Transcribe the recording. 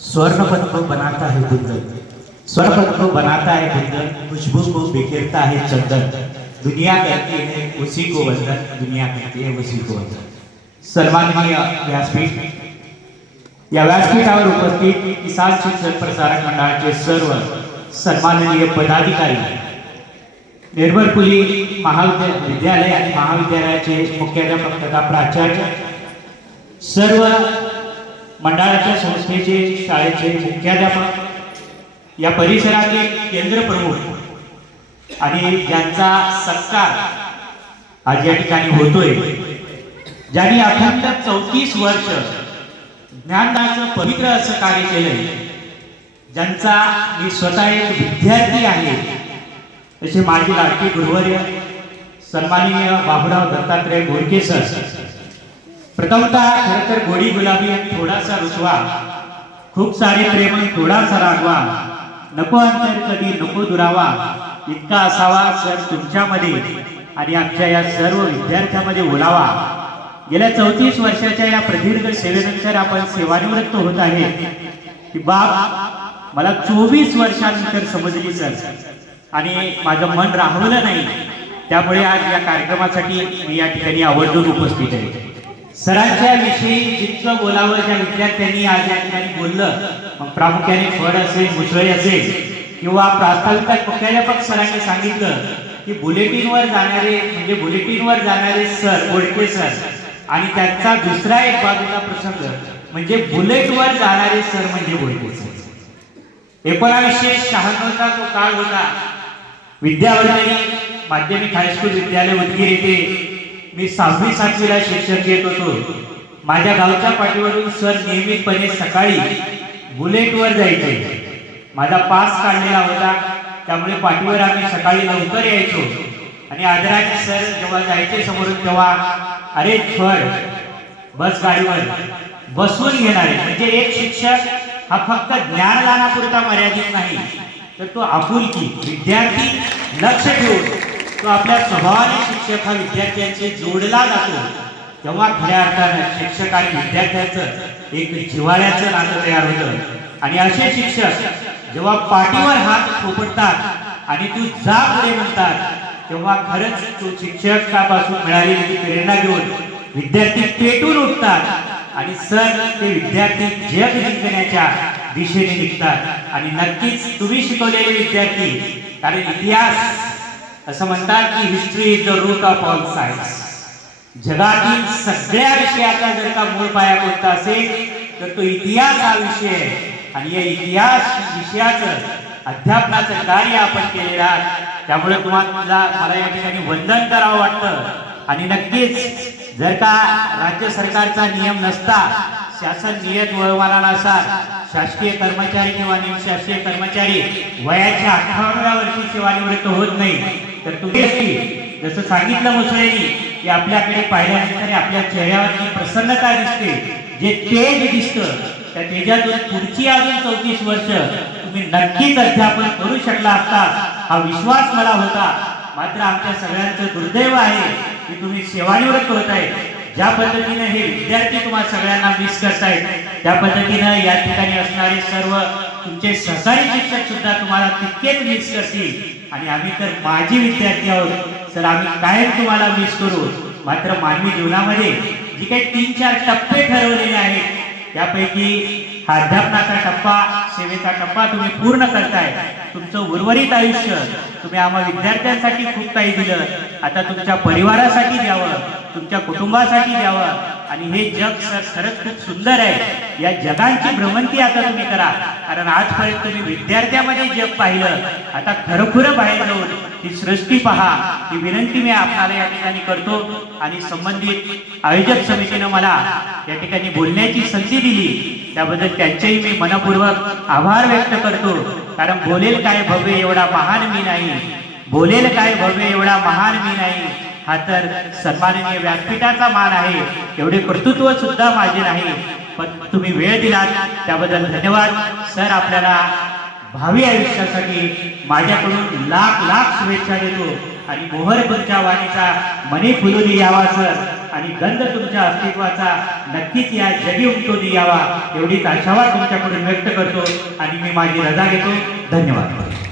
स्वर्ण पद को बनाता है कुंदन स्वर्ण पद को बनाता है कुंदन खुशबू को बिखेरता है चंदन। दुनिया कहती है, उसी को वंदन। दुनिया कहती है, उसी को वंदन। सन्माननीय व्यासपीठ। या व्यासपीठावर उपस्थित किसान शिक्षण प्रसारक मंडळाचे सर्व सन्माननीय पदाधिकारी। निर्मलपुरी महाविद्या, विद्यालय आणि महाविद्यालयाचे मुख्याध्यापक तथा प्राचार्य। सर्व मंडळाच्या संस्थेचे शाळेचे मुख्याध्यापक या परिसरातील केंद्र प्रमुख आणि ज्यांचा सत्कार आज या ठिकाणी होतोय ज्यांनी अखंड चौतीस वर्ष ज्ञानदाचं पवित्र असं कार्य केलंय ज्यांचा मी स्वतः एक विद्यार्थी आहे तसे माझी लाडकी गुरुवर्य सन्माननीय बाबुराव दत्तात्रय बोरके सर प्रथमतः खरं तर गोडी गुलाबी आणि थोडासा रुसवा. खूप सारे प्रेम आणि थोडासा रागवा. नको अंतर कधी नको दुरावा. इतका असावा सर तुमच्यामध्ये आणि आमच्या या सर्व विद्यार्थ्यामध्ये ओलावा. गेल्या चौतीस वर्षाच्या या प्रदीर्घ सेवेनंतर आपण सेवानिवृत्त होत आहे. की बाब मला चोवीस वर्षानंतर समजली सर. आणि माझं मन राहवलं नाही. त्यामुळे आज या कार्यक्रमासाठी मी या ठिकाणी आवर्जून उपस्थित आहे. सरांच्या विषयी जितकं बोलावं ज्या विद्यार्थ्यांनी आज या ठिकाणी बोललं. मग प्रामुख्याने फड असेल मुसळे असेल किंवा प्रास्ताविकात मुख्याध्यापक सरांनी सांगितलं की बुलेटिनवर जाणारे म्हणजे बुलेटिनवर जाणारे सर बोडके सर आणि त्यांचा दुसरा एक बाजूचा प्रसंग म्हणजे बुलेटवर जाणारे सर म्हणजे बोडके सर. एकोणावीसशे शहाण्णवचा तो काळ होता. विद्यावर्धनी माध्यमिक हायस्कूल विद्यालय उदगीर येथे मी सहावी सातवीला शिक्षक घेत होतो. माझ्या गावच्या पाठीवरून सर नियमितपणे सकाळी बुलेटवर जायचे. माझा पास काढलेला होता. त्यामुळे पाठीवर आम्ही सकाळी लवकर यायचो. आणि आदराचे सर जेव्हा जायचे समोरून तेव्हा अरे फड बस गाडीवर बसवून घेणारे म्हणजे एक शिक्षक हा फक्त ज्ञानदानापुरता मर्यादित नाही तर तो आपुलकी विद्यार्थी लक्ष ठेवून तो आपल्या स्वभावाने शिक्षक हा विद्यार्थ्यांशी जोडला जातो. तेव्हा खऱ्या अर्थाने शिक्षक आणि विद्यार्थ्यांचं एक जिव्हाळ्याचं नातं तयार होतं. आणि असे शिक्षक जेव्हा पाठीवर हात थोपटतात आणि तू जा पुढे म्हणतात तेव्हा खरंच तो शिक्षकापासून मिळालेली ती प्रेरणा घेऊन विद्यार्थी पेटून उठतात आणि सर ते विद्यार्थी जग जिंकण्याच्या दिशेने निघतात. आणि नक्कीच तुम्ही शिकवलेले विद्यार्थी कारण इतिहास असं म्हणतात की history is the root of all science जगातील सगळ्या विषयाचा जर का मूळ पाया कोणता असेल तर तो इतिहास हा विषय आहे. आणि या इतिहास विषयाचं अध्यापनाचं कार्य आपण केलेलं आहे. त्यामुळे तुम्हाला मला या ठिकाणी वंदन करावं वाटतं. आणि नक्कीच जर का राज्य सरकारचा नियम नसता शासन नियत वयोमानानुसार शासकीय कर्मचारी किंवा निमशासकीय कर्मचारी वयाच्या अठ्ठावन्नव्या वर्षी सेवानिवृत्त होत नाही. तर तुम्ही जसं सांगितलं मुसळेनी की आपल्याकडे पाहिल्यानंतर आपल्या चेहऱ्यावरची प्रसन्नता दिसते जे तेज दिसतं त्या तेजातून पुढची अजून चौतीस वर्ष तुम्ही नक्कीच अध्यापन करू शकला असता हा विश्वास मला होता. मात्र आमच्या सगळ्यांचं दुर्दैव आहे की तुम्ही सेवानिवृत्त होत आहे. ज्या पद्धतीने हे विद्यार्थी तुम्हाला सगळ्यांना मिस करतायत त्या पद्धतीनं या ठिकाणी असणारे सर्व तुमचे सहकारी शिक्षक सुद्धा तुम्हाला तितकेच मिस करतील. आणि आम्ही तर माजी विद्यार्थी आहोत. तर आम्ही कायम तुम्हाला मिस करू. मात्र मानवी जीवनामध्ये जी काही तीन चार टप्पे ठरवलेले आहेत त्यापैकी हा अध्यापनाचा टप्पा सेवेचा टप्पा तुम्ही पूर्ण करताय. तुमचं उर्वरित आयुष्य तुम्ही आम्हा विद्यार्थ्यांसाठी खूप काही दिलं. आता तुमच्या परिवारासाठी द्यावं तुमच्या कुटुंबासाठी द्यावं. आणि हे जग सर खरंच खूप सुंदर आहे. या जगांची भ्रमंती आता तुम्ही करा. कारण आजपर्यंत तुम्ही विद्यार्थ्यामध्ये जग पाहिलं आता खरोखर बाहेर जाऊन ही सृष्टी पहा. ही विनंती मी आपल्याला या ठिकाणी करतो. आणि संबंधित आयोजक समितीनं मला या ठिकाणी बोलण्याची संधी दिली. त्याबद्दल त्यांचेही मी मनपूर्वक आभार व्यक्त करतो. कारण बोलेल काय भव्य एवढा महान मी नाही. बोलेल काय भव्य एवढा महान मी नाही. हा तर सन्माननीय व्यासपीठाचा मान आहे. एवढे कर्तृत्व सुद्धा माझे नाही. पण तुम्ही वेळ दिलात त्याबद्दल धन्यवाद. सर आपल्याला भावी आयुष्यासाठी माझ्याकडून लाख लाख शुभेच्छा देतो. आणि मोहर तुमच्या वाणीचा मनी फुलून यावा सर. आणि गंध तुमच्या अस्तित्वाचा नक्कीच या जगी उमटून यावा. एवढीच आशावाद तुमच्याकडून व्यक्त करतो. आणि मी माझी रजा घेतो. धन्यवाद.